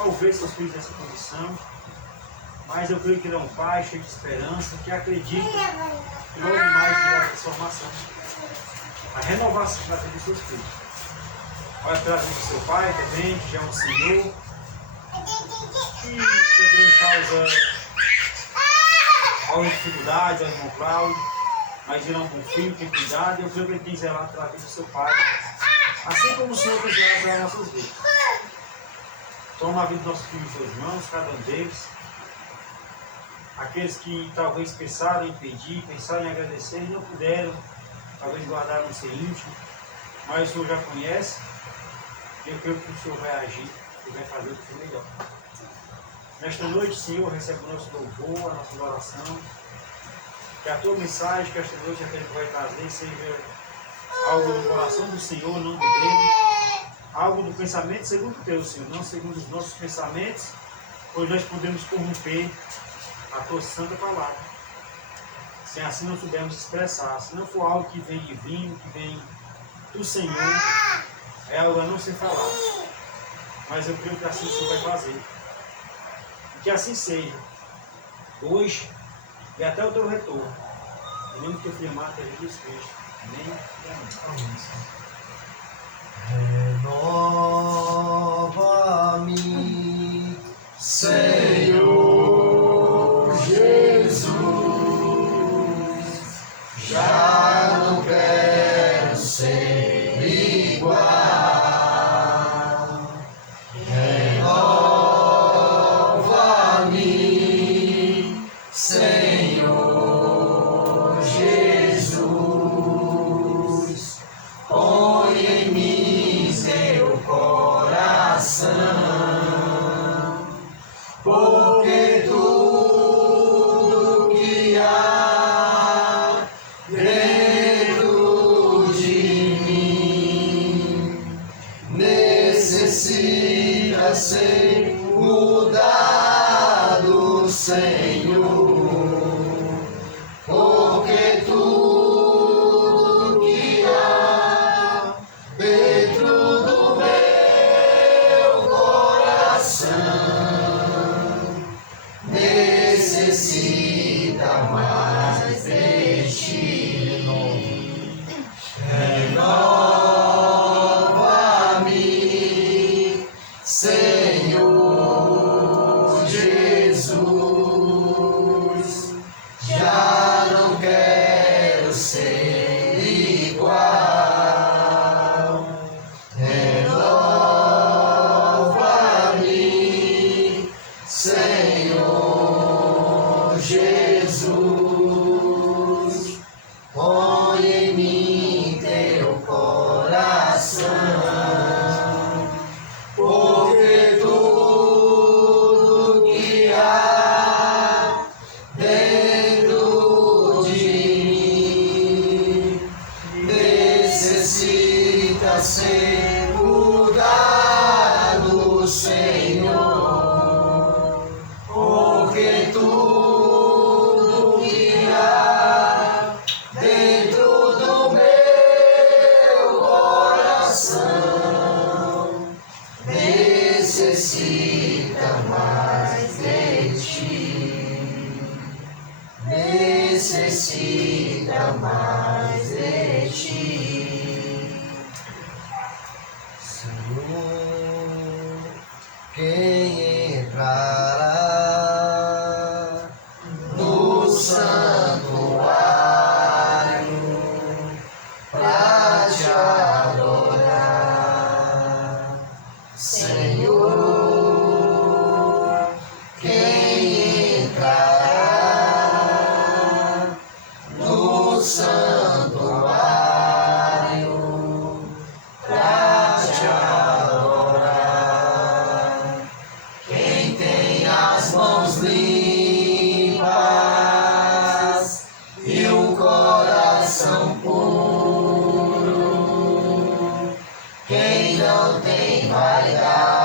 ao ver seus filhos nessa condição, mas eu creio que ele é um pai cheio de esperança, que acredita que logo mais virá a transformação, a renovação da vida dos seus filhos. Olha pela vida do seu pai também, que já é um senhor, que também causa algumas dificuldades ao irmão Cláudio, mas ele é um bom filho, tem cuidado, e eu creio que ele tem zelado pela vida do seu pai, assim como o Senhor tem zelado pelas nossas vidas. Toma a vida dos nossos filhos em suas mãos, cada um deles. Aqueles que talvez pensaram em pedir, pensaram em agradecer e não puderam, talvez guardaram no seu íntimo, mas o Senhor já conhece, e eu creio que o Senhor vai agir e vai fazer o que for melhor. Nesta noite, Senhor, recebe o nosso louvor, a nossa adoração, que a tua mensagem que esta noite a gente vai trazer seja algo do coração do Senhor, não do dele, algo do pensamento segundo o teu, Senhor, não segundo os nossos pensamentos, pois nós podemos corromper a tua santa palavra, se assim não soubermos expressar. Se não for algo que vem divino, que vem do Senhor, é algo a não ser falado, mas eu creio que assim o Senhor vai fazer, e que assim seja, hoje e até o teu retorno, em nome do teu filho amado, Jesus Cristo. Amém e amém. Renova-me, Senhor Jesus, já não quero ser igual. Renova-me, Senhor Jesus, põe em mim seu coração, porque tudo que há dentro de mim necessita ser mudado, Senhor, porque tudo que há dentro do meu coração necessita mais de ti. Renova-me, Senhor Jesus, já não quero ser igual. Renova-me, Senhor Jesus, põe em mim teu coração, porque tudo que há dentro de mim necessita ser mudado, Senhor, porque tudo que há dentro do meu coração necessita mais de ti, necessita mais de ti. Senhor, quem entrará no santuário pra te adorar? Senhor, quem entrará no santuário pra te adorar? Quem tem as mãos limpas e um coração puro, quem não tem vaidade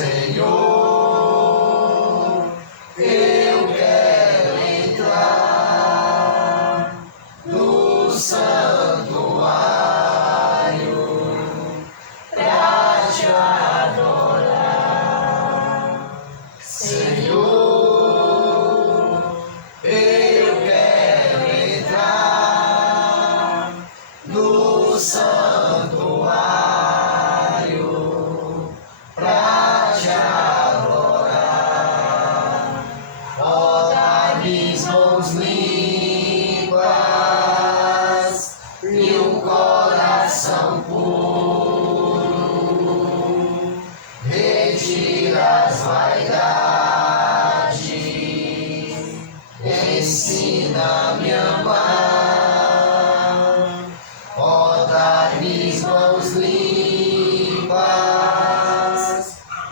Senhor, eu quero entrar no santuário pra te adorar. Senhor, eu quero entrar no santuário pra te adorar. Ó, dai-me mãos limpas e um coração puro. Retira as vaidades, ensina-me a amar. Ó, dai-me mãos limpas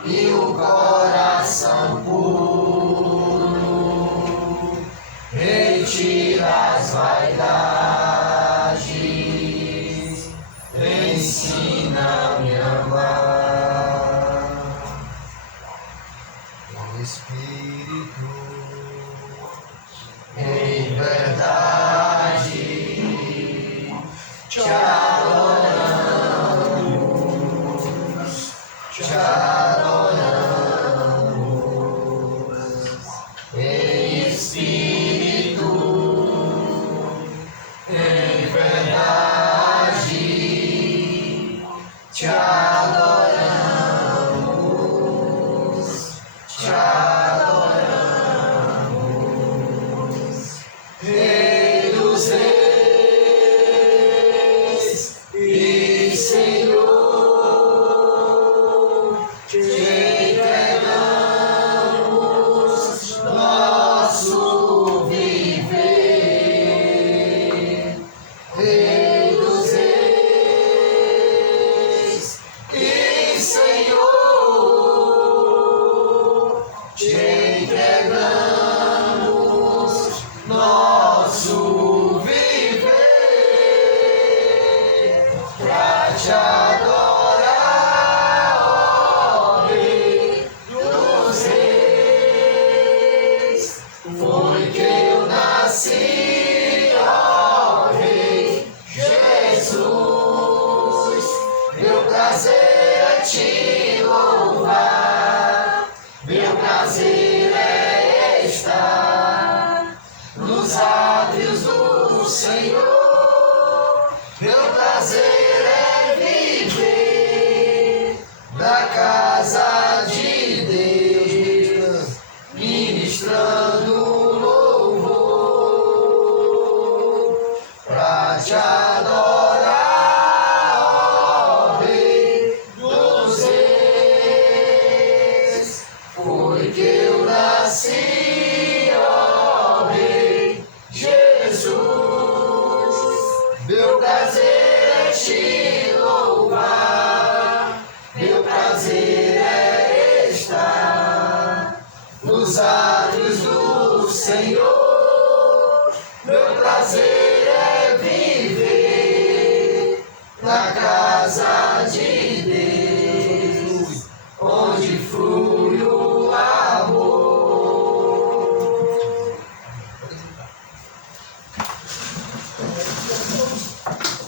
e um coração puro. Retira as vaidades, ensina-me a amar. Espírito, em verdade, te adoramos, te adoramos. Em espírito, em verdade, te adoramos, te adoramos. Rei dos reis e Senhor, te entregamos nosso viver. Rei dos reis e Senhor, te entregamos nosso viver pra te adorar, ó Rei dos reis. Foi que eu nasci, ó Rei Jesus. Meu prazer é te louvar, meu prazer é estar nos átrios do Senhor. Meu prazer é viver na casa de Deus, ministrando louvor pra te adorar, ó Rei dos reis. Foi que eu nasci, ó Rei Jesus. Meu prazer é te louvar, meu prazer é estar nos átrios do Senhor. Meu prazer é viver na casa de Deus, onde flui o amor.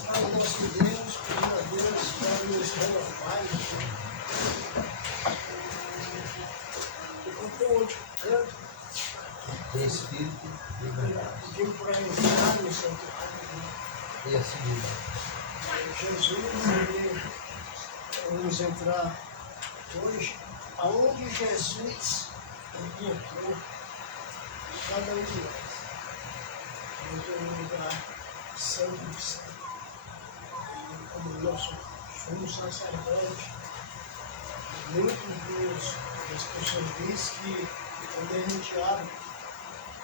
Ao nosso Deus, pedindo a Deus para nos renovar. Espírito e verdade. Pedimos para entrar no santuário. E assim, Jesus, ele vamos entrar hoje aonde Jesus entrou cada um de nós. Vamos ter um lugar santo de santo. Como nosso sumo sacerdote, muitos das pessoas dizem que quando a gente abre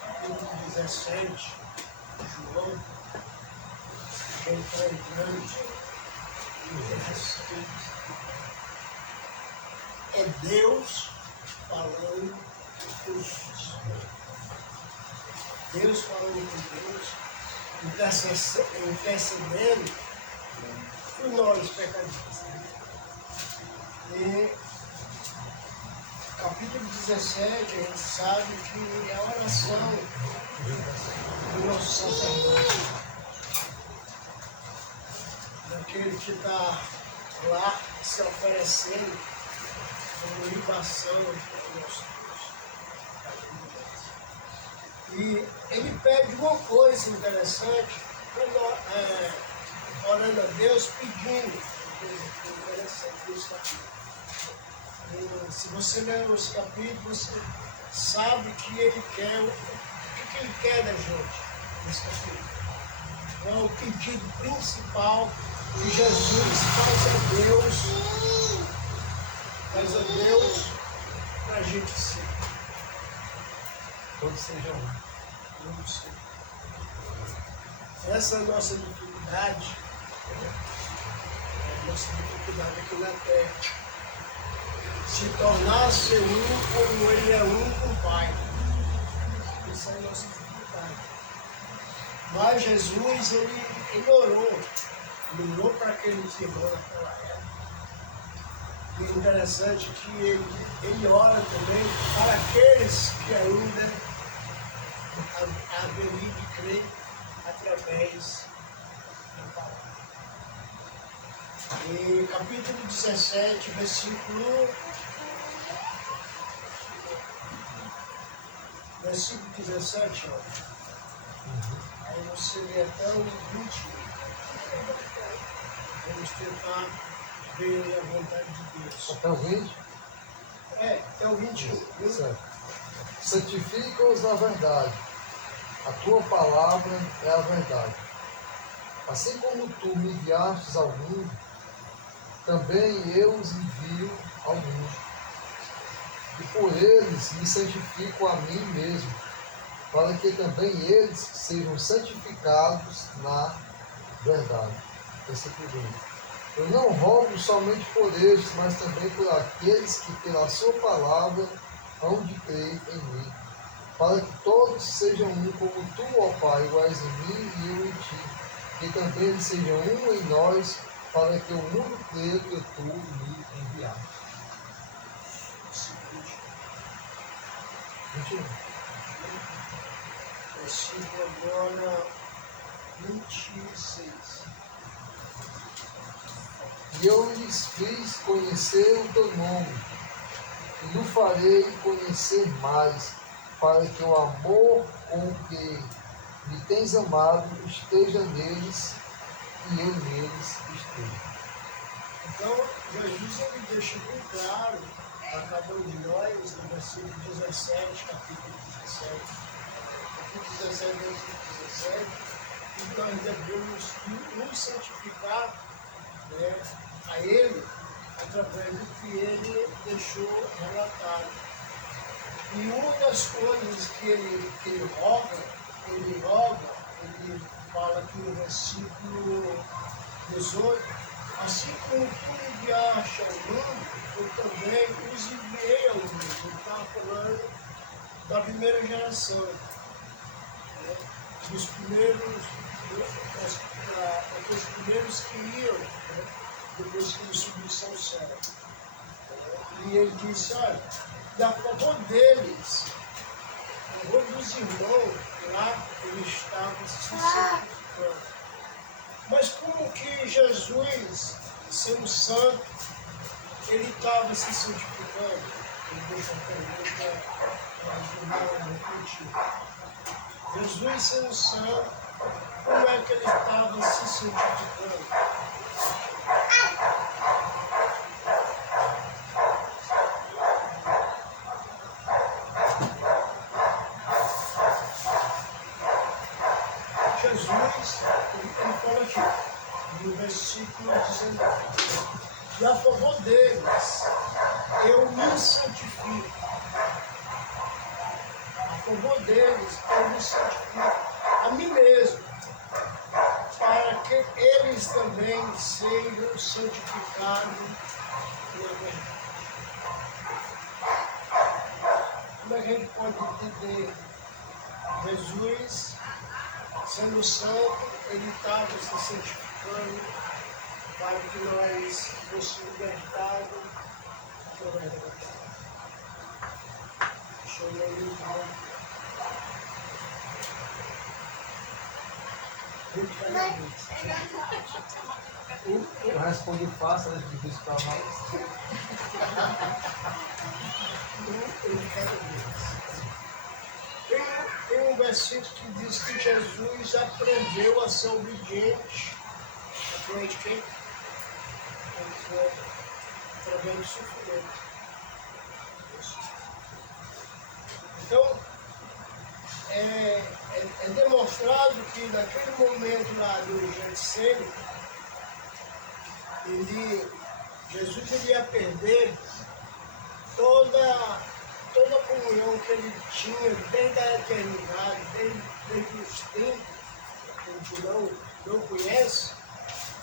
capítulo 17 de João, a gente está entrando no verso 15. É Deus falando com os filhos. Deus falando com Deus, intercedendo por nós pecadores. E capítulo 17, a gente sabe que é a oração do nosso sacerdote. Daquele que está lá se oferecendo como libação ao nosso Deus. E ele pede uma coisa interessante, orando a Deus, pedindo. Interessante isso aqui. Se você ler os capítulos, você sabe que ele quer, o que ele quer da gente nesse capítulo. Então, o pedido principal que Jesus faz a Deus para a gente ser. Todos sejam um. Todos sejam. Essa é a nossa dificuldade. A nossa dificuldade aqui na terra. Se tornar ser um como ele é um com o Pai. Essa é a nossa dificuldade. Mas Jesus, ele orou para aqueles irmãos naquela época. E é interessante que ele ora também para aqueles que ainda haveriam de crer através da palavra. E capítulo 17, versículo 17, ó. Aí você lê até o 20. Vamos tentar ver a vontade de Deus. Até o 20? Até o 21. Viu? Certo. Santifica-os na verdade. A tua palavra é a verdade. Assim como tu me enviastes ao mundo, também eu os envio ao mundo. E por eles me santifico a mim mesmo, para que também eles sejam santificados na verdade. Versículo 20. Eu não rogo somente por estes, mas também por aqueles que pela sua palavra hão de crer em mim, para que todos sejam um como tu, ó Pai, o és em mim e eu em ti, que também eles sejam um em nós, para que o mundo creia que tu me enviaste. 21. Versículo agora 26. E eu lhes fiz conhecer o teu nome, e o farei conhecer mais, para que o amor com que me tens amado esteja neles e eu neles esteja. Então, Jesus ele deixa bem claro a cada um de nós, no versículo 17, capítulo 17. Capítulo 17, versículo 17, que nós devemos nos santificar, né, a Ele, através do que Ele deixou relatado. E uma das coisas que ele fala aqui no versículo 18, assim como tu me enviaste ao mundo, eu também os enviei ao mundo. Ele estava falando da primeira geração, né? Dos primeiros que iam, né? Depois que eles subissem ao céu. E ele disse, olha, e a favor deles, a favor dos irmãos, lá ele estava se santificando. Mas como que Jesus, sendo santo, ele estava se santificando? Ele deixa uma pergunta refletir. Jesus, sendo santo, como é que ele estava se santificando? Jesus, ele fala aqui, no versículo 19, e a favor deles, eu me santifico. A favor deles, eu me santifico a mim mesmo, para que eles também sejam santificados na verdade. Como é que a gente pode entender? Jesus, sendo santo, ele estava se santificando para que nós fôssemos libertados através da verdade. Eu respondi fácil, né? Difícil para mais. Tem um versículo que diz que Jesus aprendeu a ser obediente. Através de quem? Através do sofrimento. Então, é demonstrado que naquele momento lá do Getsemane, Jesus iria perder toda a comunhão que ele tinha desde a eternidade, desde os tempos, que a gente não conhece,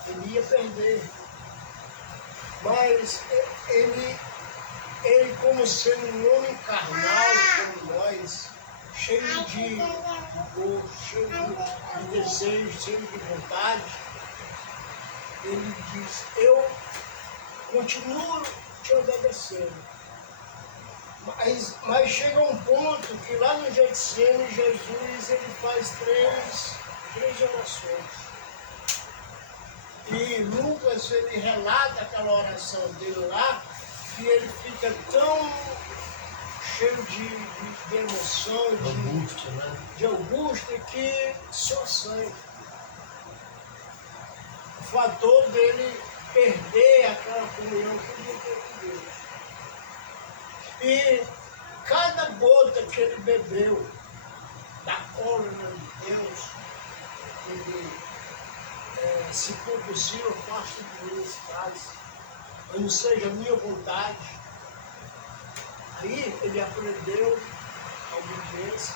ele ia perder. Mas ele como sendo um homem carnal como nós, cheio de desejo, cheio de vontade, ele diz, eu continuo te obedecendo. Mas chega um ponto que lá no Getsemane, Jesus ele faz três orações. E Lucas ele relata aquela oração dele lá, que ele fica tão cheio de emoção, de angústia, que só sangue. O fator dele perder aquela comunhão que ele tem com Deus. E cada gota que ele bebeu da cólera de Deus, ele se for possível, faça de mim esse cálice, mas não seja a minha vontade. Aí ele aprendeu a obediência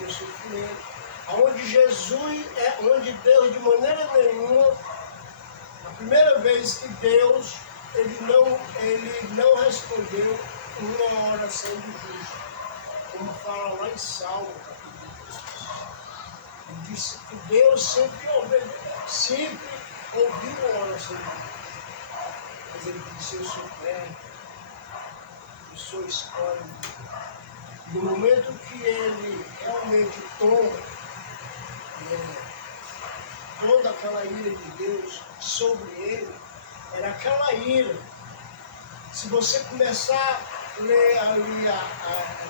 e o sofrimento. Onde Deus, de maneira nenhuma, a primeira vez que Deus, ele não respondeu uma oração de justo, como fala lá em Salmo, capítulo 2. Ele disse que Deus sempre ouviu a oração de justo. Mas ele disse, eu sou velho, eu sou escolhido. No momento que ele realmente toma toda aquela ira de Deus sobre ele, era aquela ira. Se você começar a ler ali a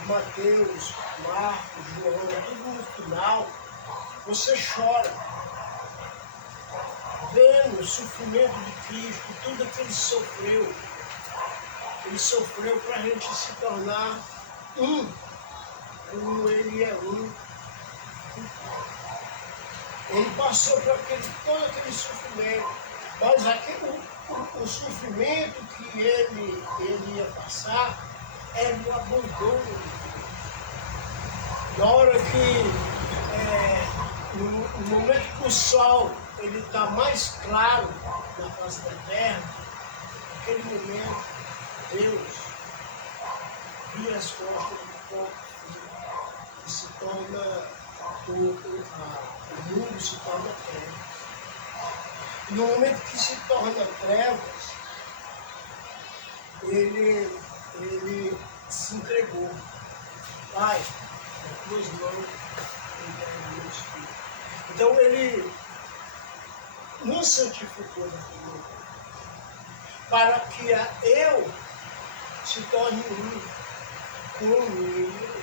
Mateus, Marcos, João, tudo no final, você chora, vendo o sofrimento de Cristo, tudo que ele sofreu. Ele sofreu para a gente se tornar um, como ele é um. Ele passou por todo aquele sofrimento, mas o sofrimento que ele ia passar era o abandono de Deus. Na hora que, no momento que o sol está mais claro na face da terra, naquele momento, Deus vira as costas do corpo e se torna o mundo se torna trevas. E no momento que se torna trevas, ele se entregou. Pai, nas tuas mãos eu entrego meu espírito. Então ele nos santificou naquele momento, para que eu se torne um com ele.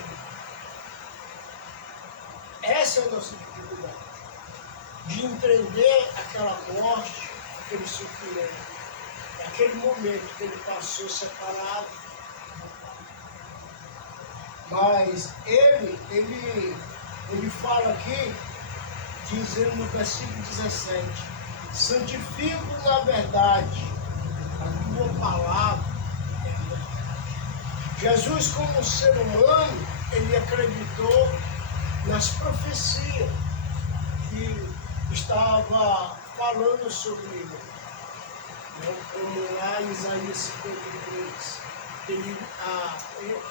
Essa é a nossa dificuldade, de entender aquela morte, aquele sofrimento, aquele momento que ele passou separado. Mas ele fala aqui, dizendo no versículo 17, santifico na verdade, a tua palavra é a verdade. Jesus, como ser humano, ele acreditou nas profecias que estava falando sobre ele. Como lá em Isaías 53,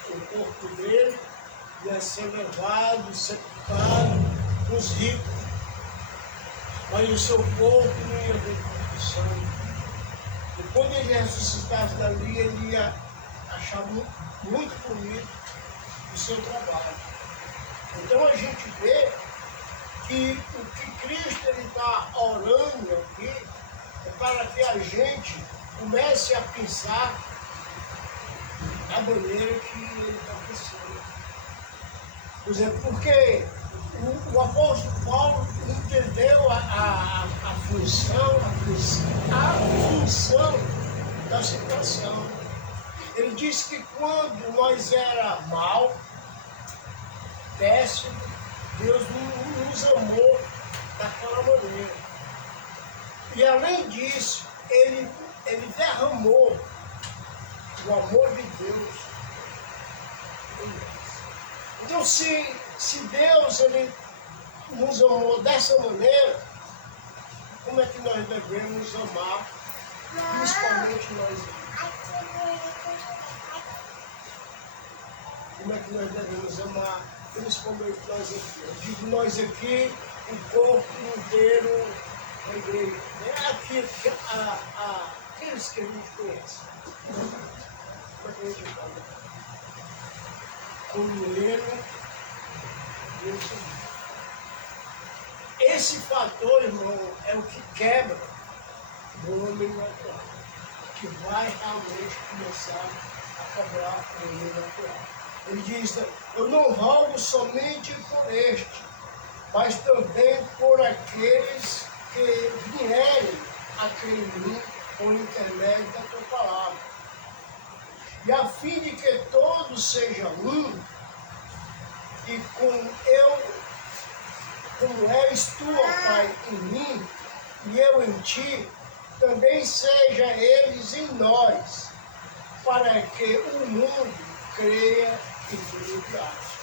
o corpo dele ia ser levado, sepultado com os ricos, mas o seu corpo não ia ver corrupção. E quando ele ressuscitasse dali, ele ia achar muito bonito do seu trabalho. Então a gente vê que o que Cristo está orando aqui é para que a gente comece a pensar da maneira que ele está pensando. Por exemplo, porque o apóstolo Paulo entendeu a função da situação. Ele disse que quando nós era mal, péssimo, Deus nos amou daquela maneira. E além disso, ele derramou o amor de Deus em nós. Então, se Deus ele nos amou dessa maneira, como é que nós devemos amar, principalmente nós? Como é que nós devemos amar, principalmente nós aqui? Eu digo nós aqui, o corpo inteiro da igreja. É aqueles que a gente conhece. Como é que a gente fala? Comunhão. Esse fator, irmão, é o que quebra o homem natural, que vai realmente começar a quebrar o homem natural. Ele diz, eu não rogo somente por este, mas também por aqueles que vierem a crer em mim por intermédio da tua palavra. E a fim de que todos sejam um, e como és tu, ó Pai, em mim, e eu em ti, também seja eles em nós, para que o mundo creia em tudo que acha.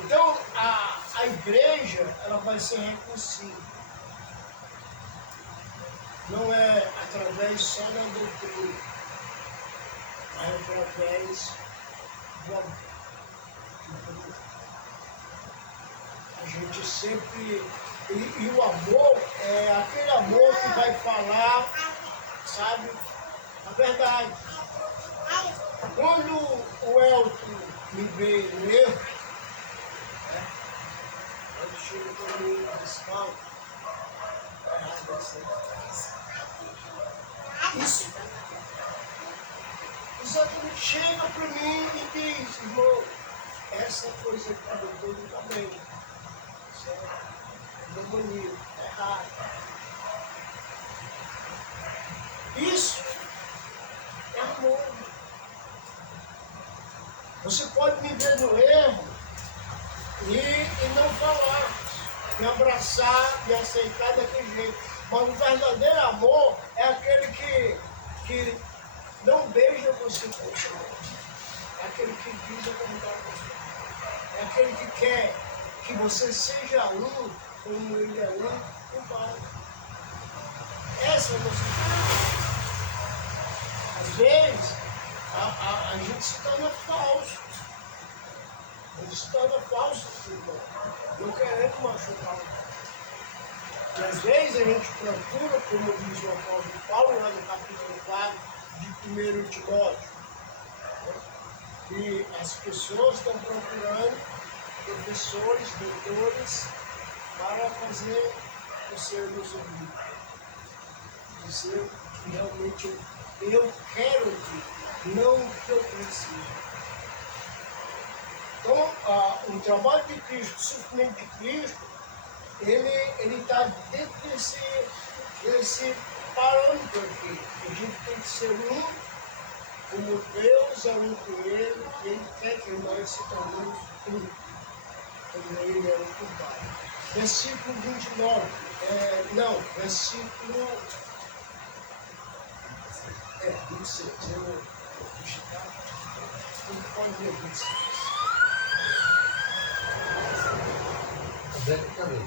Então, a igreja, ela vai ser reconhecida. Não é através só da doutrina, mas através do amor. A gente sempre... E o amor é aquele amor que vai falar, sabe, a verdade. Quando o Elton me vê no erro, né, quando chega para mim e diz, calma, é errado isso. Exatamente, chega para mim e diz, irmão, essa coisa que eu estou não está bem. Isso é demonia, é errado. Isso é amor. Você pode me ver no erro e não falar, me abraçar, me aceitar daquele jeito. Mas o verdadeiro amor é aquele que não beija você com o chão. É aquele que diz a verdade com você. É aquele que quer que você seja um, como ele é um, com o Pai. Essa é a nossa vida. Às vezes, a gente se torna falso. A gente se torna falso, irmão. Não querendo machucar o outro. E às vezes a gente procura, como diz o apóstolo Paulo, lá no capítulo 4 de 1 Timóteo, que as pessoas estão procurando professores, doutores, para fazer você nos ouvir. Dizer que realmente eu quero ouvir, não o que eu preciso. Então, o trabalho de Cristo, o sofrimento de Cristo, ele está dentro desse parâmetro aqui. A gente tem que ser um, como Deus é um com Ele, e Ele quer que nós se tornemos um, como Ele é um com o Pai. Versículo 29, versículo 26, eu vou digitar, não pode ver 26. Cadê?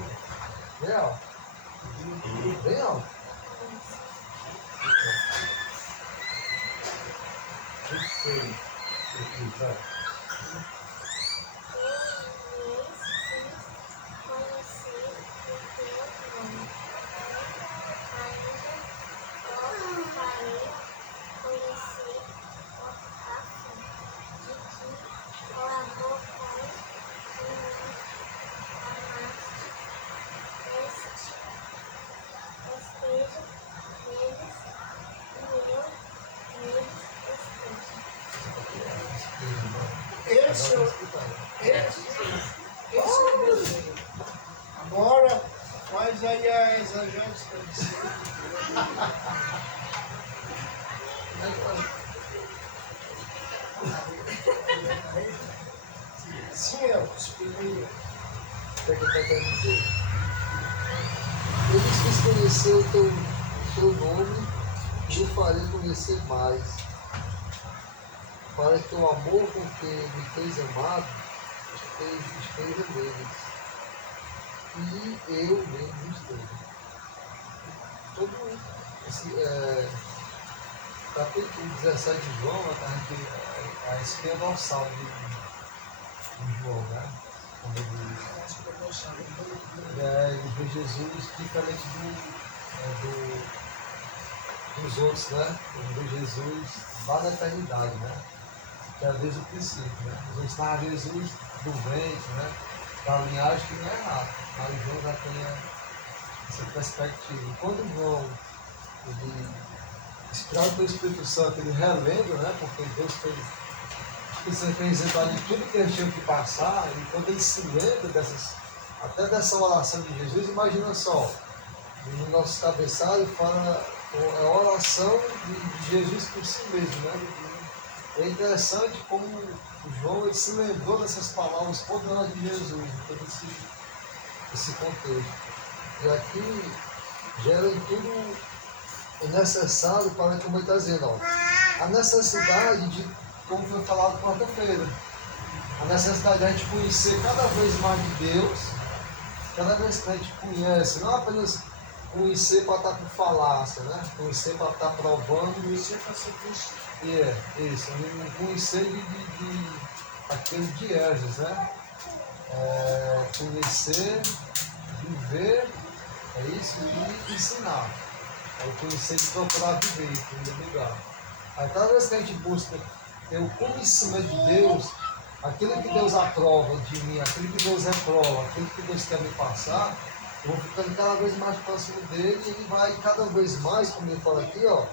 Bem alto. Bem alto. 26. Esse é o desenho. Agora, faz aí a exegética de ser. Sim, Elvis, primeiro. O que é que eu quero dizer? Eles quis conhecer o teu nome e o farei conhecer mais, para que o amor com que me tens amado esteja neles, e eu mesmo esteja. Todo esse capítulo 17 de João, a espinha dorsal de João, né? Como ele vê Jesus diferente dos outros, né? Ele vê Jesus lá na eternidade, né? Que é desde o princípio, né? Os outros estavam Jesus do ventre, né? Da linhagem que não é errado, mas João já tem essa perspectiva. E quando João, ele, inspirado pelo Espírito Santo, ele relembra, né? Porque Deus fez exemplar de tudo que eles tinham que passar, e quando ele se lembra até dessa oração de Jesus, imagina só, no nosso cabeçalho fala a oração de Jesus por si mesmo, né? É interessante como o João ele se lembrou dessas palavras poderosas de Jesus, em todo esse contexto. E aqui gera em tudo o necessário para, como ele está dizendo, ó, a necessidade de, como foi falado quarta-feira, a necessidade de a gente conhecer cada vez mais de Deus, cada vez que a gente conhece, não apenas conhecer para estar com falácia, né? Conhecer para estar provando. Conhecer para ser Cristo. Isso, conhecer aquele de Erges, né? Conhecer, viver, é isso, e ensinar. É o conhecer e procurar viver em primeiro lugar. Aí cada vez que a gente busca ter o conhecimento de Deus, aquilo que Deus aprova de mim, aquilo que Deus reprova, aquilo que Deus quer me passar, eu vou ficando cada vez mais próximo dele e ele vai cada vez mais, como ele fala aqui, ó,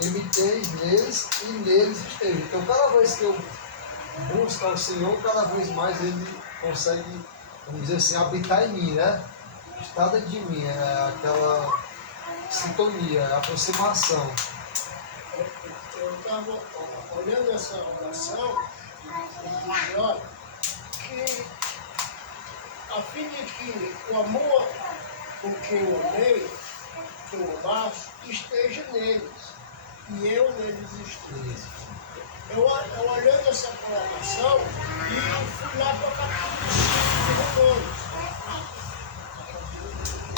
emiteis neles e neles esteja. Então cada vez que eu busco ao Senhor, cada vez mais ele consegue, vamos dizer assim, habitar em mim, né? Estar dentro de mim, é aquela sintonia, aproximação. Eu estava olhando essa oração e disse, olha, que a fim de que o amor com quem eu amei, que eu abaixo, esteja neles, e eu neles esteja. Eu olhando essa oração e fui lá para o capítulo 5 de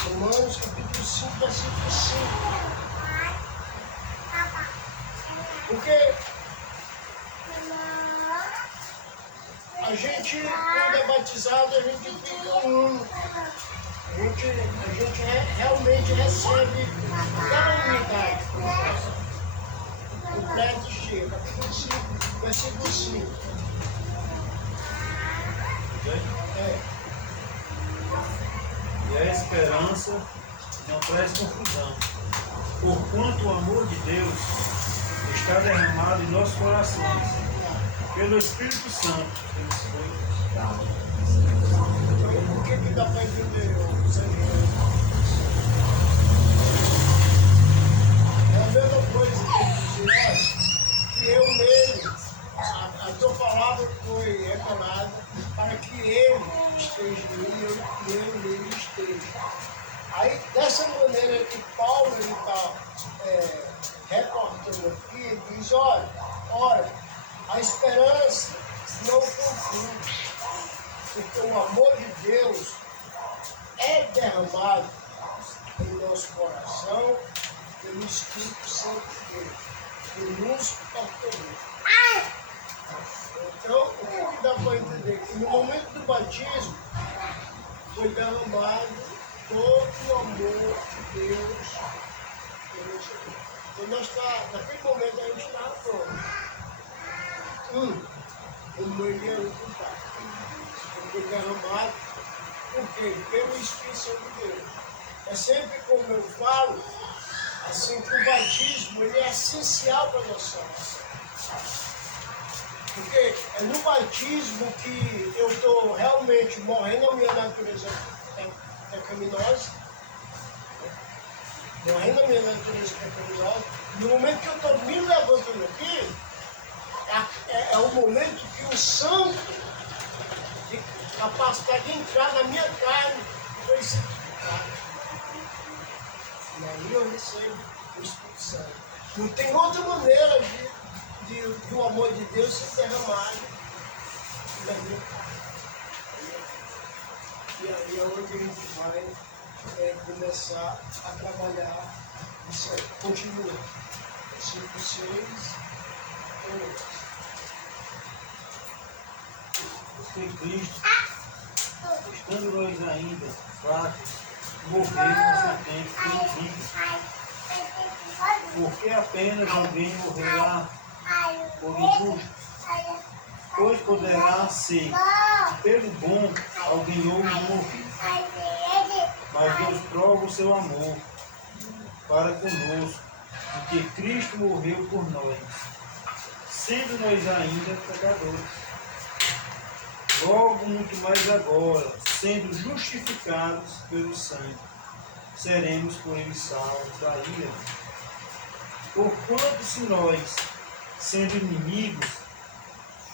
Romanos, capítulo 5, versículo 5. Porque a gente, quando é batizado, a gente fica um. A gente realmente recebe aquela unidade. O prédio chega, capítulo 5, versículo 5. E a esperança não traz confusão, porquanto o amor de Deus está derramado em nossos corações, pelo Espírito Santo que nos foi dado. O que dá para entender, Senhor? É a mesma coisa que dizer, que eu nele, a tua palavra foi revelada para que ele esteja em mim e eu nele esteja. Aí, dessa maneira que Paulo está recortando aqui, ele diz, olha, a esperança não confunde, porque o amor de Deus é derramado em nosso coração pelo Espírito Santo de Deus, que nos autoriza. Então, o que dá para entender? Que no momento do batismo foi derramado todo o amor de Deus. Então, naquele momento a gente estava pronto. Como ele ia ocultar. Foi derramado, por quê? Pelo Espírito Santo de Deus. É sempre como eu falo, assim que o batismo ele é essencial para a nossa salvação. Porque é no batismo que eu estou realmente morrendo a minha natureza pecaminosa, morrendo a minha natureza pecaminosa. No momento que eu estou me levantando aqui, é o momento que o santo tem capacidade de entrar na minha carne e foi santificado. E aí eu recebo o Espírito Santo. Não tem outra maneira de o amor de Deus se derramar na minha carne. E aí é onde a gente vai começar a trabalhar isso aí. Continua. 5, 6, 8. Porque Cristo, estando nós ainda fracos, morreu no seu tempo significa. Porque apenas alguém morrerá por injusto, pois poderá ser pelo bom alguém outro morrer. Mas Deus prova o seu amor para conosco, porque Cristo morreu por nós, sendo nós ainda pecadores. Logo, muito mais agora, sendo justificados pelo sangue, seremos por ele salvos da ira. Porquanto, se nós, sendo inimigos,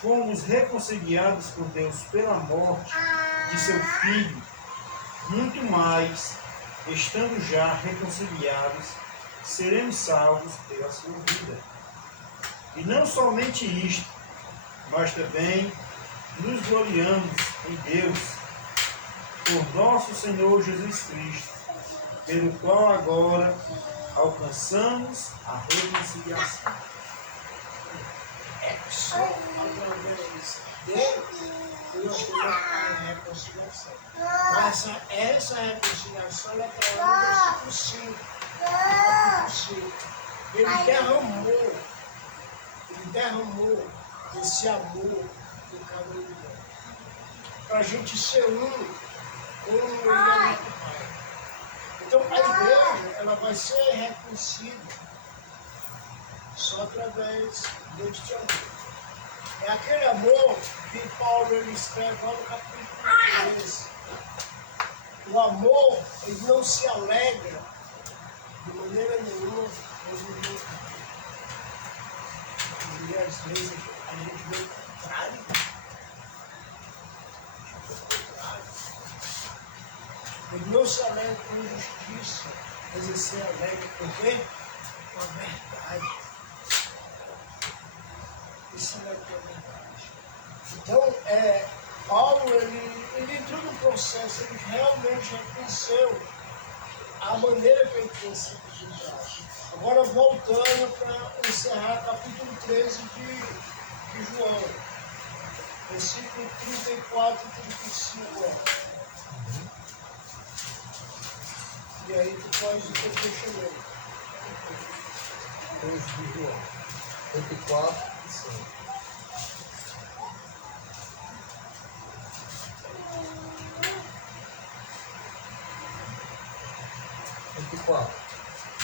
fomos reconciliados com Deus pela morte de seu Filho, muito mais, estando já reconciliados, seremos salvos pela sua vida. E não somente isto, mas também nos gloriamos em Deus, por nosso Senhor Jesus Cristo, pelo qual agora alcançamos a reconciliação. É só através dele que nós temos a reconciliação. Mas essa reconciliação é através do versículo 5. Ele derramou esse amor em cada um de nós. Para a gente ser um com o Pai. Então a igreja ela vai ser reconhecida só através deste amor. É aquele amor que Paulo ele escreve lá no capítulo 13. O amor ele não se alegra de maneira nenhuma quando e às vezes a gente vê o contrário. Ele não se alegra com justiça, mas ele se alegra com quê? Com a verdade. Ele se alegra com a verdade. Então, Paulo, ele entrou no processo, ele realmente reconheceu a maneira que ele tinha sido julgado. Agora, voltando para encerrar capítulo 13 de João, versículo 34 e 35. E aí tu pode ir para o fechamento. 13 de João, 34 e 5.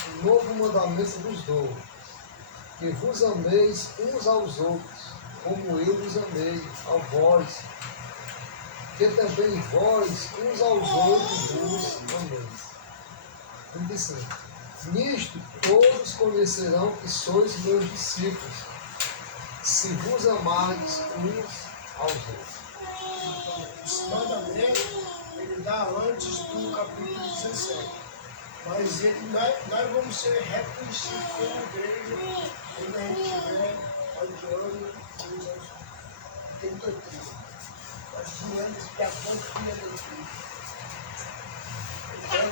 Um novo mandamento vos dou, que vos ameis uns aos outros, como eu vos amei a vós, que também vós uns aos outros vos ameis. 35. Nisto todos conhecerão que sois meus discípulos, se vos amardes uns aos outros. Esse mandamento, ele dá antes do capítulo 17. Mas nós vamos ser reconhecidos pela igreja quando a gente estiver adiando uns aos outros. Tem doutrina. Nós tínhamos que acontecer a doutrina. Então,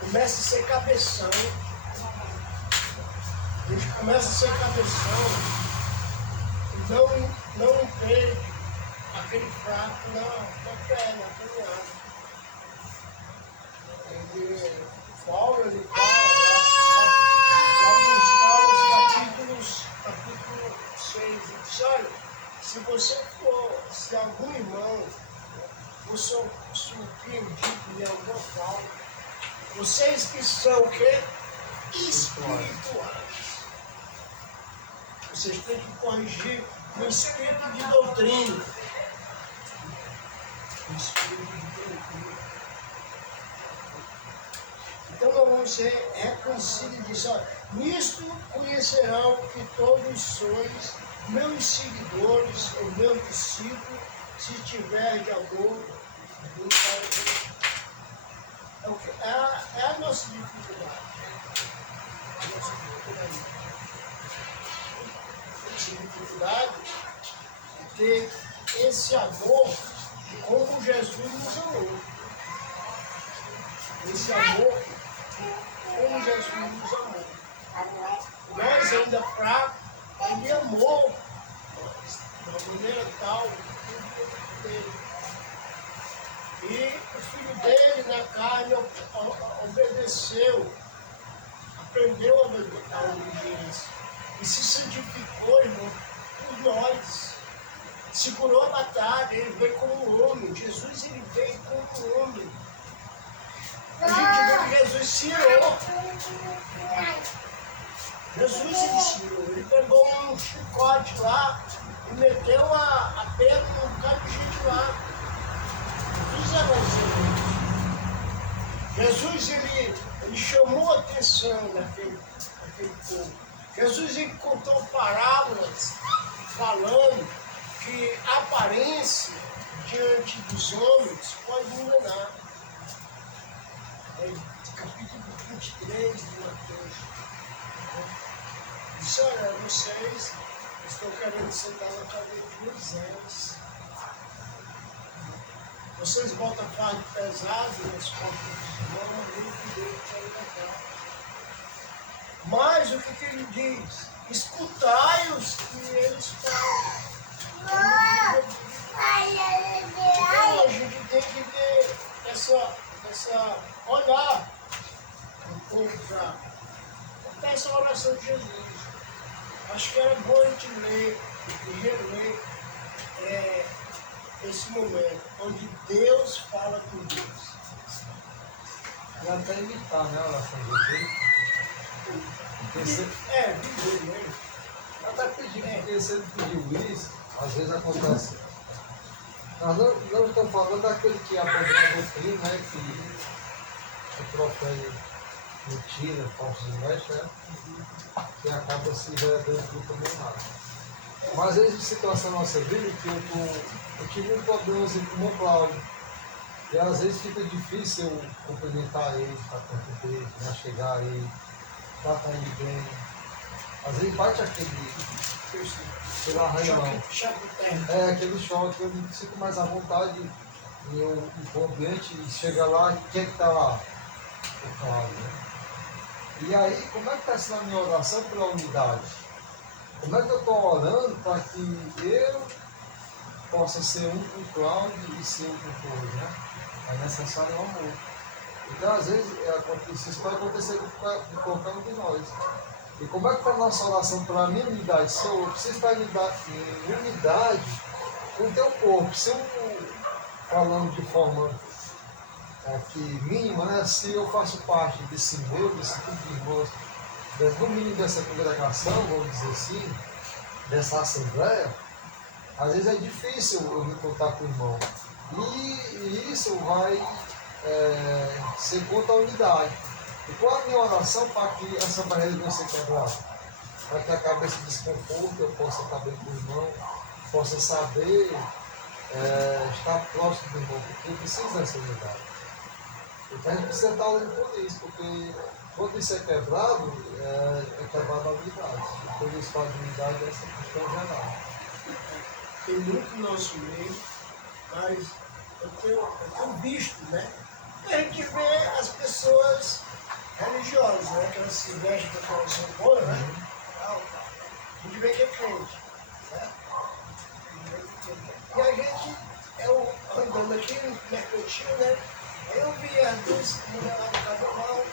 começa a ser cabeção. A gente começa a ser cabeção e não ter aquele fraco na fé, na caminhada. Paulo ele fala lá nos capítulo 6, ele diz, olha, se algum irmão for surpreendido em alguma falta, vocês que são o quê? Espirituais. Vocês têm que corrigir no espírito de doutrina. No espírito de doutrina. Então nós vamos ser reconhecidos e dizer, nisto conhecerão que todos sois meus seguidores, ou meus discípulos, se tiver de amor um para o outro. É a nossa dificuldade. A nossa dificuldade é ter esse amor como Jesus nos amou. Esse amor como Jesus nos amou. Nós ainda fracos, ele amou nós, de uma maneira tal dele. E o filho dele na carne obedeceu, aprendeu a obediência e se santificou, irmão, por nós. Segurou a batalha, ele veio como homem. Jesus, ele veio como homem. A gente vê que Jesus se irou. Jesus se irou. Ele pegou um chicote lá e meteu a pedra num bocado de gente lá. Jesus era excelente. Jesus, ele chamou a atenção daquele povo. Jesus, ele contou parábolas falando que a aparência diante dos homens pode enganar. Capítulo 23 de Mateus. Disse, olha, vocês estão querendo sentar na cadeira de Moisés. Vocês botam fardo pesado nas costas dos homens, e Deus vai levar. Mas o que ele diz? Escutai-os que eles falam. Então a gente tem que ter olhar um pouco para essa oração de Jesus. Acho que era bom a gente ler e reler esse momento, onde Deus fala com Deus. E até imitar, né, a oração de Jesus. Viver mesmo. Até pedir, porque se ele pediu isso, às vezes acontece. Nós não estamos falando daquele que abandona a doutrina, né, que profere mentira, falsos mestres, né, que acaba se enveredando tudo também nada. Mas às vezes existe situação na nossa vida que eu tive um problema assim com o meu Cláudio. E às vezes fica difícil eu cumprimentar ele, estar perto dele, né, chegar a ele, tratar ele bem. Às vezes bate aquele arranhão. Aquele choque, eu me sinto mais à vontade em eu ir para o ambiente e chegar lá e quem é que está lá? O Cláudio, né? E aí, como é que está sendo a minha oração pela unidade? Como é que eu estou orando para que eu possa ser um com o Cláudio e ser um com todos, né? É necessário o amor. Então, às vezes, isso pode acontecer com qualquer um de nós. E como é que está a nossa oração pela minha unidade? Se eu preciso estar em unidade com o teu corpo, se eu falando de forma mínima, né? Se eu faço parte desse grupo de irmãos, no mínimo dessa congregação, vamos dizer assim, dessa assembleia, às vezes é difícil eu me contar com o irmão. E isso vai ser contra a unidade. E qual a minha oração para que essa barreira não seja quebrada? Para que acabe esse desconforto, eu possa estar bem com o irmão, possa saber estar próximo do irmão, porque precisa dessa unidade. Então a gente precisa estar olhando por isso, porque quando isso é quebrado, é quebrada a unidade. E quando isso faz unidade, essa questão geral. Tem muito no nosso meio, mas eu tenho visto, né? A gente vê as pessoas religiosas, né? Que elas se vestem com aquela roupa, né? A gente vê que é crente, certo? E a gente, eu andando aqui no mercantil, né? Aí eu vi as duas mulheres lá do carnaval,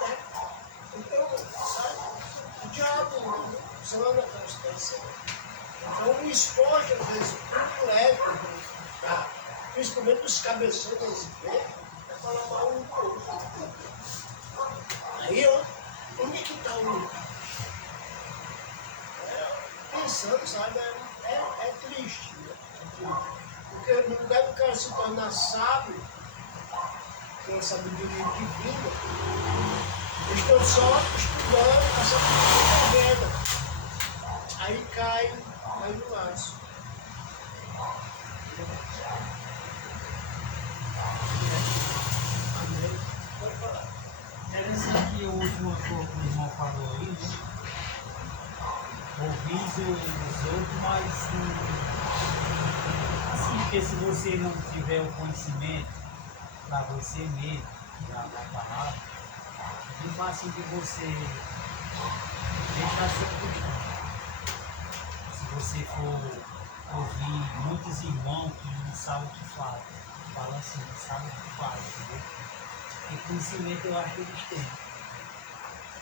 né? Então, sabe? O diabo usando aquela situação. Então, o esporte, às vezes, muito leve, tá? Principalmente os cabeções das igrejas, é falar mal um do outro. Aí, ó, onde que está o pensando, sabe? É triste, né? Porque no lugar do cara se tornar sábio, com a sabedoria divina, eles estão só estudando a sabedoria terrena. Aí cai no laço. Amém. Pode falar. Interessante que o último ator que o irmão falou aí, né? Ouvir os outros, mas assim, porque se você não tiver o conhecimento para você mesmo, da palavra, é muito fácil de você deixar seu cristão. Se você for ouvir muitos irmãos que não sabem o que falam, falam assim, não sabem o que falam, entendeu? Porque conhecimento eu acho que eles têm.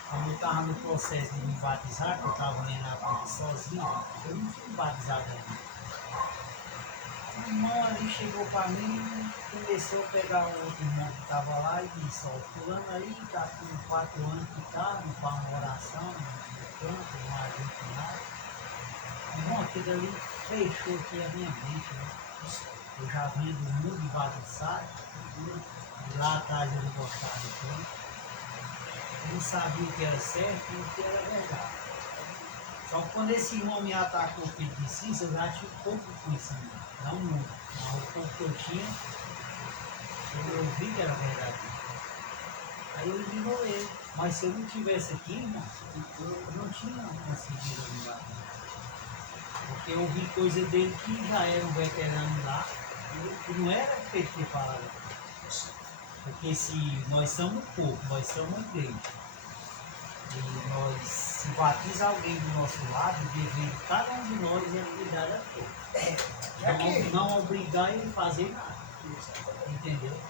Quando eu estava no processo de me batizar, que eu estava lendo a Bíblia sozinho, eu não fui batizado ainda. O irmão ali chegou para mim, começou a pegar o outro irmão que estava lá e disse, ó, fulano aí está com 4 anos que está, não faz uma oração, no canto, não ajuda nada. Irmão, aquilo ali fechou aqui a minha mente, né? Eu já vinha do mundo de bagunçado, e lá atrás eu não gostava de tudo. Não sabia o que era certo e o que era verdade. Só que quando esse irmão me atacou o que ele disse, eu já tinha pouco conhecimento, não muito, mas o pouco que eu tinha, eu vi que era verdade. Aí eu ignorei. Mas se eu não tivesse aqui, irmão, eu não tinha conseguido me bater. Porque eu vi coisa dele que já era um veterano lá, que não era feito de palavra. Porque se nós somos pouco, nós somos igreja, e nós, se batiza alguém do nosso lado, o dever de cada um de nós é cuidar a todos. Não obrigar ele a fazer nada. Entendeu?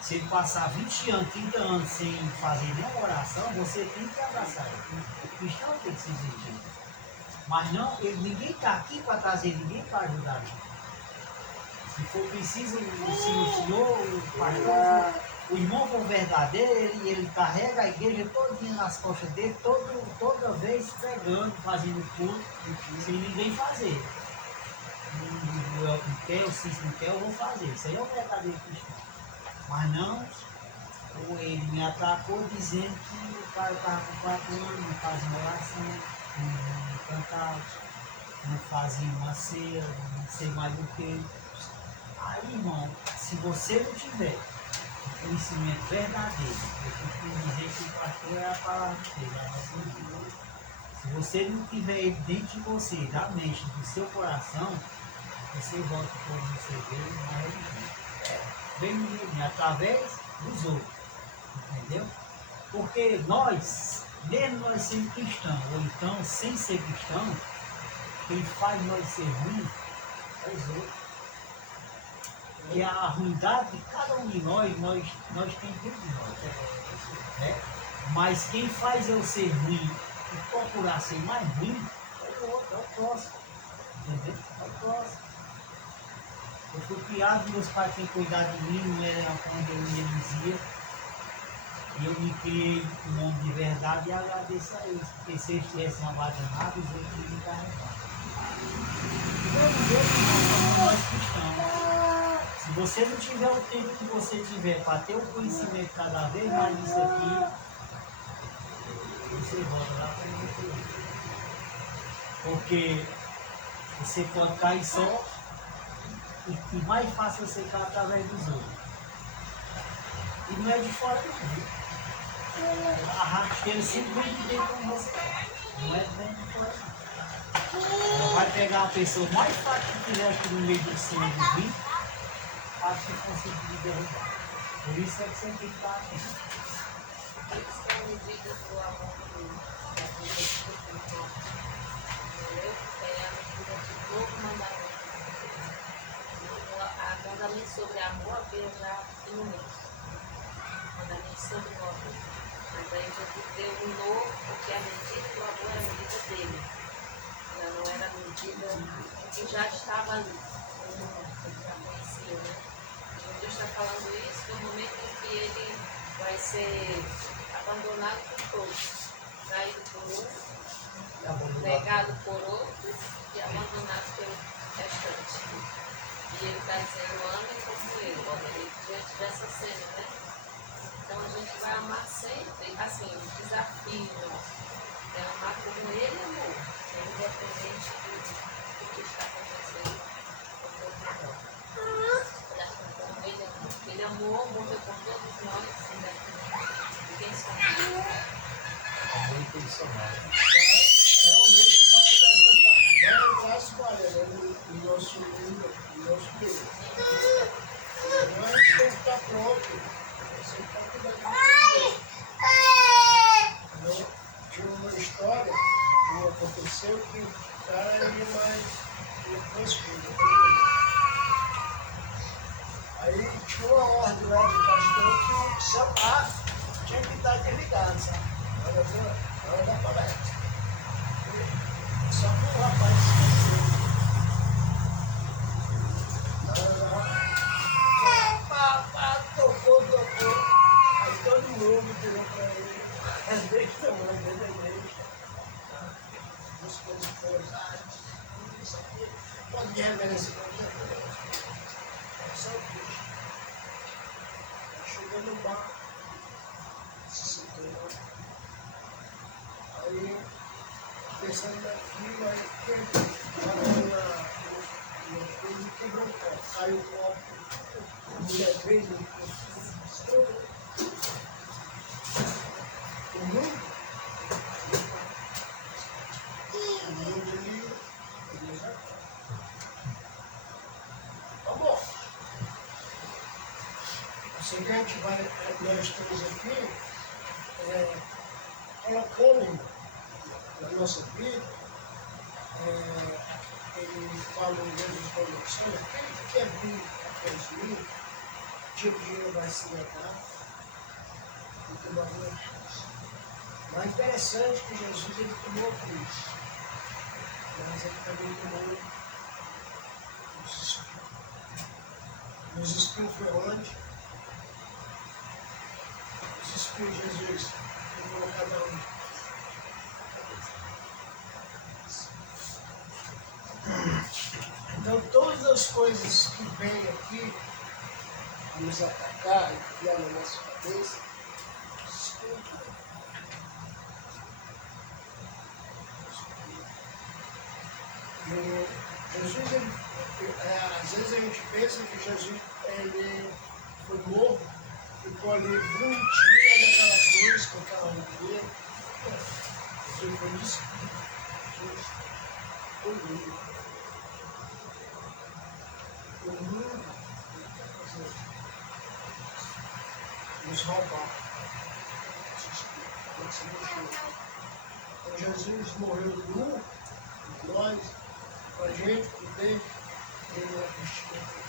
Se ele passar 20 anos, 30 anos sem fazer nenhuma oração, você tem que abraçar ele. O cristão tem que se exigir. Mas não, ninguém está aqui para trazer ninguém para ajudar ele. Se for preciso, se o senhor, o pastor, o irmão for verdadeiro, ele carrega a igreja todinha nas costas dele, toda vez pregando, fazendo tudo, sem ninguém fazer. O El não quer, o Cis não quer, eu vou fazer. Isso aí é o verdadeiro cristão. Mas não, ele me atacou dizendo que o cara estava com 4 anos, não fazia uma oração, não cantava, não fazia uma ceia, não sei mais do que. Aí, irmão, se você não tiver conhecimento verdadeiro, eu costumo dizer que o pastor é a palavra de Deus, a nossa vida. Se você não tiver ele dentro de você, da mente, do seu coração, você volta para você ver na religião. Vem no reino, através dos outros. Entendeu? Porque nós, mesmo nós sendo cristãos, ou então sem ser cristão, quem faz nós ser ruim é os outros. E a ruindade de cada um de nós tem dentro de nós. Né? Mas quem faz eu ser ruim e procurar ser mais ruim é o outro, é o próximo. Entendeu? É o próximo. Eu fui criado, meus pais tinham cuidado de mim, não era onde eu me dizia. E eu me criei um homem de verdade e agradeço a eles, porque se eles tivessem abandonado, os outros iam me carregar. Nós cristãos. Se você não tiver o tempo que você tiver para ter o conhecimento cada vez mais disso aqui, você volta lá para ele. Porque você pode cair só e mais fácil você cair através dos outros. E não é de fora não. A rasteira sempre vem de dentro com você. Não é de fora não. Ela vai pegar a pessoa mais fácil que tiver aqui no meio do céu do rio, para que conseguir derrubar. Por isso é que você tem que estar aqui. Eles são medidas do amor de Deus. É a medida de novo mandamento. A mandamento sobre amor havia já inúmeros. Mandamento sobre o amor. Mas aí Jesus deu um novo, porque a medida do amor era a medida dele. Ela não era a medida que já estava ali. Ele já conhecia, né? Jesus está falando isso no momento em que ele vai ser abandonado por todos, traído por um negado por outros e abandonado pelo restante. E ele está dizendo, amem como eu, olha, ele diante dessa cena, né? Então a gente vai amar sempre, assim, o desafio nosso é amar como ele amou, independente do que está acontecendo ao seu redor. Como ele amou. Ele amou, morreu por todos nós, independente de quem somos. Amor incondicional. Realmente vai levantar as falhas, né, no nosso mundo, no nosso meio. Então a gente tem que estar pronto. Você está cuidando de você. Tinha uma história que aconteceu que o cara ia mais duas coisas. Aí tinha uma ordem lá do pastor que o celular tinha que estar desligado, sabe? Na hora da palestra. Só que o rapaz esqueceu. Tocou. Aí todo mundo virou para ele. Desde tamanho, desde a igreja. As coisas foram isso aqui. Pode reverenciar o dia. Só o bicho. Chegou no bar. Se sentou. Aí, pensando na fila, aí parou na coisa e quebrou o copo. Caiu o copo. A mulher veio no estourou. O mundo ele já está. Tá bom. O seguinte, nós estamos aqui colocando na nossa vida, ele fala em Jesus conversando, aquele que quer vir após mim, dia de dinheiro vai se negar, e tomar uma cruz. Mas interessante que Jesus ele tomou a cruz, mas ele também tomou os espinhos. E os espinhos foi onde? Os espinhos de Jesus, ele colocou cada um. Então, todas as coisas que vêm aqui nos atacar e criar na nossa cabeça, desculpa. Jesus, às vezes a gente pensa que Jesus ele foi morto, ficou ali bonitinho naquela cruz, com aquela roupinha. Jesus foi isso. Jesus foi lindo. O mundo nos roubar. Então Jesus morreu nu, por nós, para a gente poder ter uma vestimenta.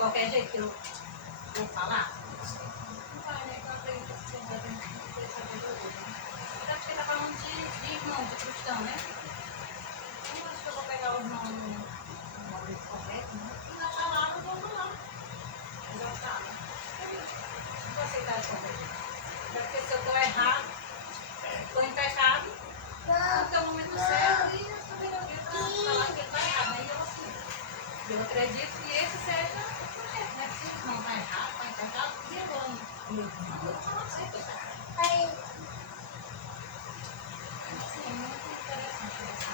Qualquer jeito que eu vou falar, não vai, né? Então, eu acredito que você deve ter sabedoria, né? Até porque está falando de irmão, de cristão, né? Então, acho que eu vou pegar o irmão no momento correto, né? E na palavra eu vou falar. Exato, né? Não vou aceitar essa coisa. Até porque se eu estou errado, estou em pecado, não tem o momento certo e a sabedoria para falar que ele está errado, né? E eu assim. Eu acredito que esse seja o projeto, né? Se não vai errado, vai encaixar, e agora não sei, sim, muito interessante essa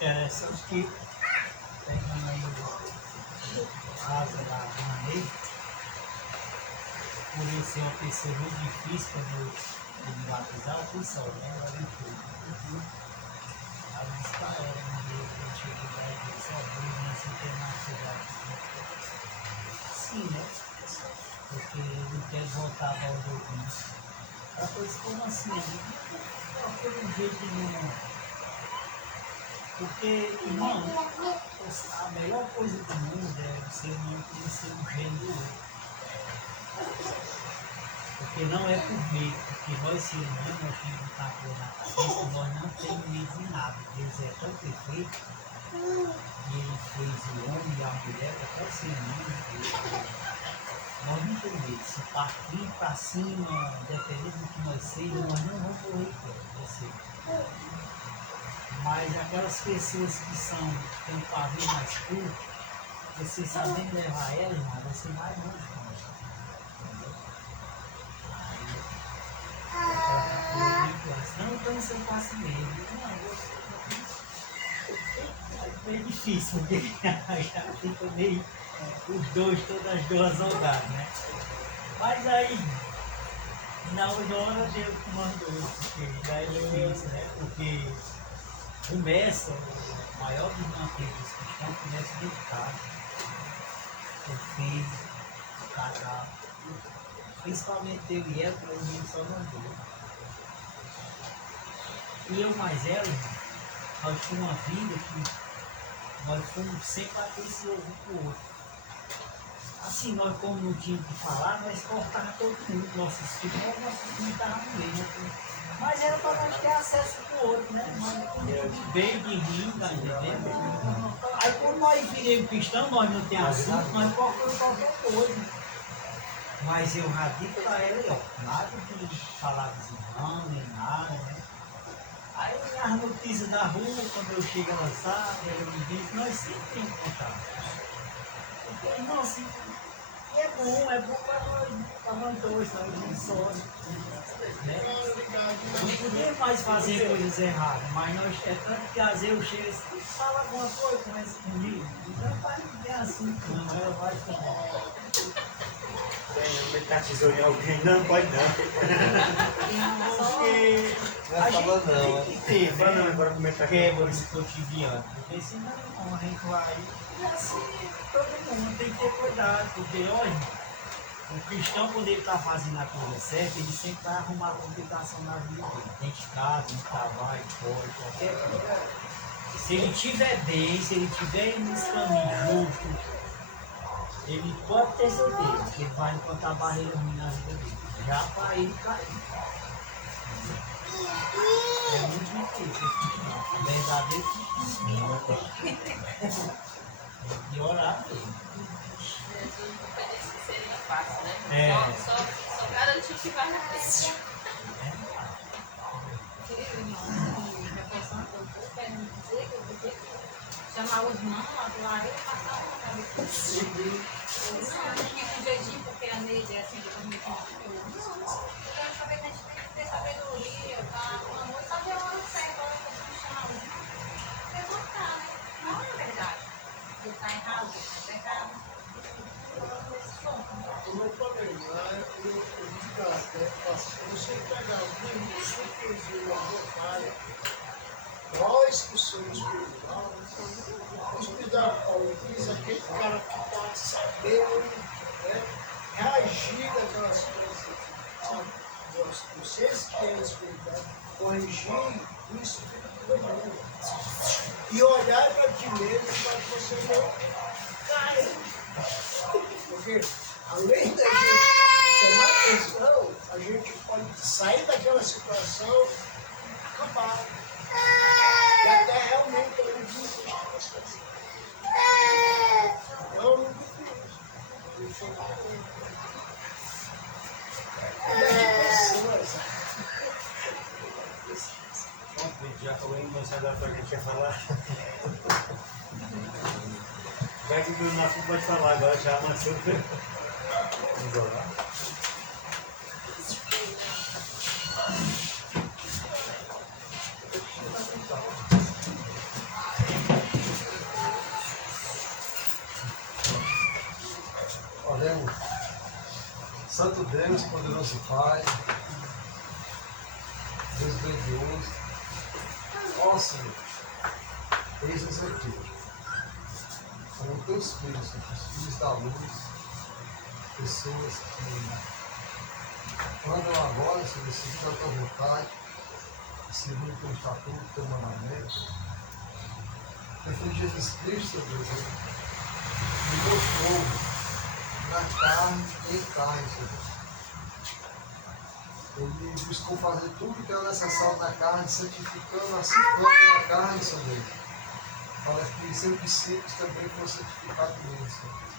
Interessante que tem aí o Asa lá do Maneiro, por ele ser uma pessoa muito difícil quando eu me batizar, eu fui só, né? Agora eu fui. Aí eu disse pra ela, no dia que eu cheguei pra ela, eu disse, ó, vou vir sem ter mais cidade. Sim, né? Porque eu não quero voltar para onde eu vim. Ela falou assim, como assim? Eu falei, de jeito nenhum. Porque, irmão, a melhor coisa do mundo é você não conhecer o gênero do outro. Porque não é por medo, porque nós seres humanos, nós temos que estar na cabeça, nós não temos medo de nada. Deus é tão perfeito, e Ele fez o homem e a mulher para cada ser humano. Nós não temos medo. Se partir para cima, dependendo do que nós sejamos, nós não vamos morrer por você. Mas aquelas pessoas que têm um pavio mais curto, você sabendo levar elas, irmão, você vai longe com elas. Não, então você não passa mesmo. Não, é difícil, porque já fica meio os dois, todas as duas soldadas, né? Mas aí, na hora Deus mandou, porque já é difícil, né? Porque começa, o maior dos manteiros cristãos começa dentro de casa, o filho, o casal, principalmente eu e ela, para o menino só mandou. E eu mais ela, nós tínhamos uma vida que nós fomos sempre atenciosos um para o outro. Assim, nós como não tínhamos que falar, nós cortávamos todo mundo, nossos filhos estavam no meio. Mas era para nós ter acesso um para o outro, né? Bem de rir, tá entendendo? Aí quando nós viremos cristãos, nós não temos assunto, nós cortamos qualquer coisa. Mas eu já digo para ela, ó, nada de falar dos irmãos, nem nada, né? Aí as notícias da rua, quando eu chego ela sabe, ela me diz, nós sempre temos contato. Porque, irmão, assim, é bom para nós dois, nós somos sócios. Né? Não podemos mais fazer coisas erradas, mas nós, é tanto que às vezes eu chego e fala alguma coisa, começa comigo. Então vai ter assunto, não, ela vai falar. Meter a tesoura em alguém, não pode não. Porque a gente tem que ter, né? Agora comentar Quebra esse cotidiano, porque senão a gente vai. E assim, todo mundo tem que ter cuidado, porque olha, o cristão, quando ele está fazendo a coisa certa, ele sempre vai arrumar complicação na vida dele. Dentro de casa, no trabalho, fora, qualquer coisa. Se ele estiver bem, se ele estiver nesse caminho justo, ele pode ter certeza que ele vai encontrar barreira ruim na vida dele. Já para ele cair. É muito difícil esse cristão. Verdadeiro cristão. E orar mesmo. Jesus não pensa que seria fácil, né? É. Só garantiu que vai na frente. Reforçando, eu estou querendo dizer que eu vou ter que chamar os irmãos lá do lado e passar uma cabeça. Eu não fiquei com jeitinho porque a Neide é assim, depois me conta. Eu quero saber que a gente tem que ter sabedoria, tá? Uma noite, saber a hora certa, a hora que eu vou chamar os irmãos. Levantar, né? Não é verdade. Você está errado, você está errado. O meu problema é eu digo, né? Se você pegar o mesmo surpreso e a falha, nós que somos espirituais, vamos cuidar com Paulo diz, aquele cara que está sabendo, né, reagir daquelas coisas, sabe? Vocês que têm espiritual, corrigir isso fica todo mundo. E olhar para ti mesmo para que você não caia. Porque além da gente chamar atenção, a gente pode sair daquela situação acabado. E até realmente ele disse as coisas. Então, muito difícil. Pessoas. Já falei no mensagem da tua que quer falar. Vai que o nosso pode falar agora, já amassou. Vamos orar. Oremos. Santo Deus, poderoso Pai, Deus grandioso, ó Senhor, eis-nos aqui, como teus filhos, os filhos da luz, pessoas que andam agora, Senhor, seguindo a tua vontade, seguindo o teu estatuto, o teu mandamento. Teu Filho Jesus Cristo, Deus, me mostrou na carne e em carne, Senhor. Ele buscou fazer tudo que era necessário na carne, santificando assim quanto na carne, Senhor Deus, para que seus discípulos também fossem santificados nele, Senhor.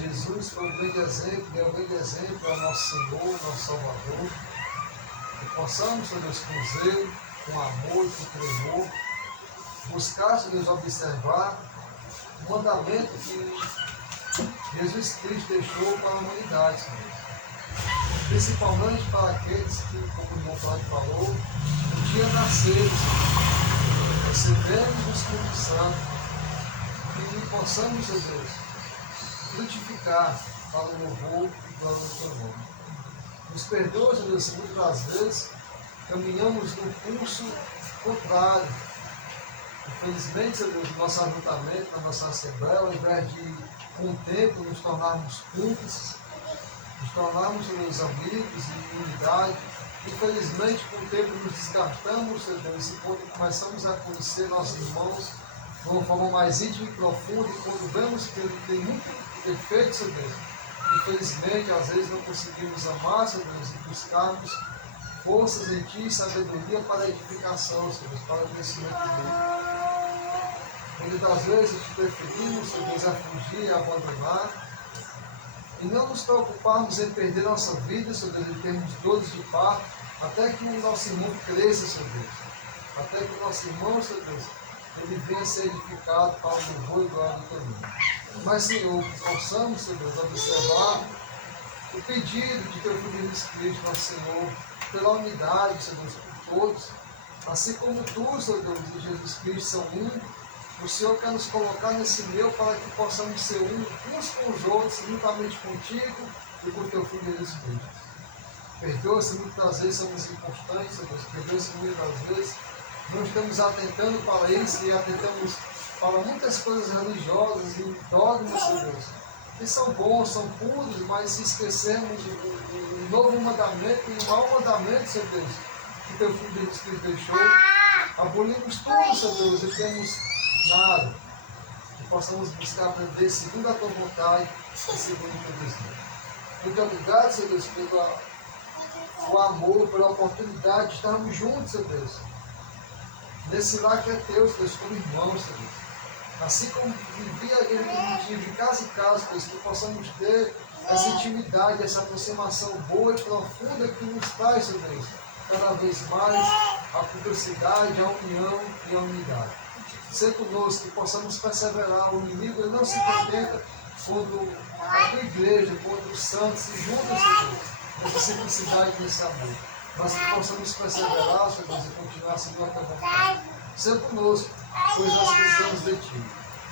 Jesus foi um grande exemplo, deu um grande exemplo ao nosso Senhor, nosso Salvador. Que possamos, Senhor Deus, com zelo, com amor e com tremor, buscar, Senhor Deus, observar o mandamento que Jesus Cristo deixou para a humanidade, Senhor. Principalmente para aqueles que, como o irmão Flávio falou, um dia nasceram, Senhor. Recebemos o Espírito Santo e possamos, Senhor Deus, frutificar para o louvor e glória do teu nome. Nos perdoa, Senhor Deus, se muitas das vezes caminhamos no curso contrário. Infelizmente, Senhor Deus, no nosso ajuntamento, na nossa assembleia, ao invés de, com o tempo, nos tornarmos cúmplices, nos tornarmos, Senhor Deus, amigos e unidade. Infelizmente, com o tempo, nos desgastamos, Senhor Deus, e quando começamos a conhecer nossos irmãos de uma forma mais íntima e profunda, e quando vemos que ele tem muito defeito, Senhor Deus, infelizmente, às vezes não conseguimos amar, Senhor Deus, e buscarmos forças em Ti e sabedoria para a edificação, Senhor Deus, para o crescimento dele. Muitas das vezes preferimos, Senhor Deus, a fugir, a abandonar, e não nos preocuparmos em perder nossa vida, Senhor Deus, em termos dores de parto, até que o nosso irmão cresça, Senhor Deus, até que o nosso irmão, Senhor Deus, ele venha a ser edificado para o louvor e glória do teu nome. Mas, Senhor, que possamos, Senhor Deus, observar o pedido de teu Filho Jesus Cristo, nosso Senhor, pela unidade, Senhor Deus, por todos, assim como tu, Senhor Deus, e Jesus Cristo são um. O Senhor quer nos colocar nesse meio para que possamos ser uns com os outros, juntamente contigo e com o teu Filho Jesus Cristo. Perdoa-se, muitas das vezes somos inconstantes, Senhor Deus. Perdoa-se, muitas das vezes não estamos atentando para isso e atentamos para muitas coisas religiosas e dogmas, Senhor Deus, que são bons, são puros, mas se esquecemos o novo mandamento e o mau mandamento, Senhor Deus, que teu Filho Jesus Cristo deixou. Abolimos tudo, Senhor Deus, e temos nada, que possamos buscar aprender segundo a tua vontade e segundo o teu desejo. Muito obrigado, Senhor Deus, pelo amor, pela oportunidade de estarmos juntos, Senhor Deus, nesse lar que é teu, Senhor Deus, como irmãos, Senhor Deus. Assim como vivia aquele permitido de casa em casa, Deus, que possamos ter essa intimidade, essa aproximação boa e profunda que nos traz, Senhor Deus, cada vez mais a cumplicidade, a união e a unidade. Ser conosco, que possamos perseverar. O inimigo ele não se contenta quando a tua igreja, quando os santos se juntam, Senhor, nessa simplicidade e nesse amor. Mas que possamos perseverar, Senhor Deus, e continuar seguindo a tua vontade. Ser conosco, pois nós precisamos de Ti.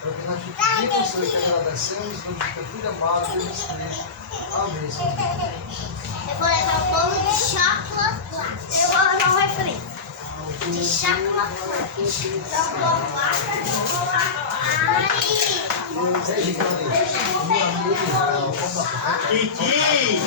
É o que nós te pedimos, Senhor, e te agradecemos, em nome de teu Filho amado, Jesus Cristo. Amém, Senhor. Eu vou levar um bolo de chocolate. Eu vou levar um refri. De chocolate. Kiki!